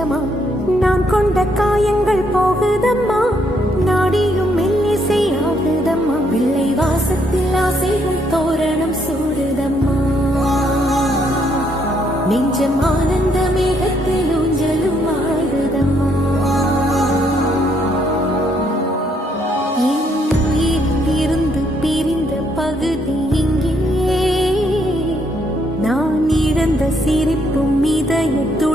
நெஞ்சமா நான் கொண்ட காயங்கள் போகுதம்மா, நாடியும் மெல்லிசை ஆகுதம்மா, பிள்ளை வாசத்தில் ஆசைகள் தோரணம் சூடுதம்மா, நெஞ்சம் ஆனந்த மேகத்தில் ஊஞ்சலும் ஆடுதம்மா. என் உயிரிலிருந்து பிரிந்த பகுதி இங்கே, நான் இழந்த சிரிப்பும் இதயத்து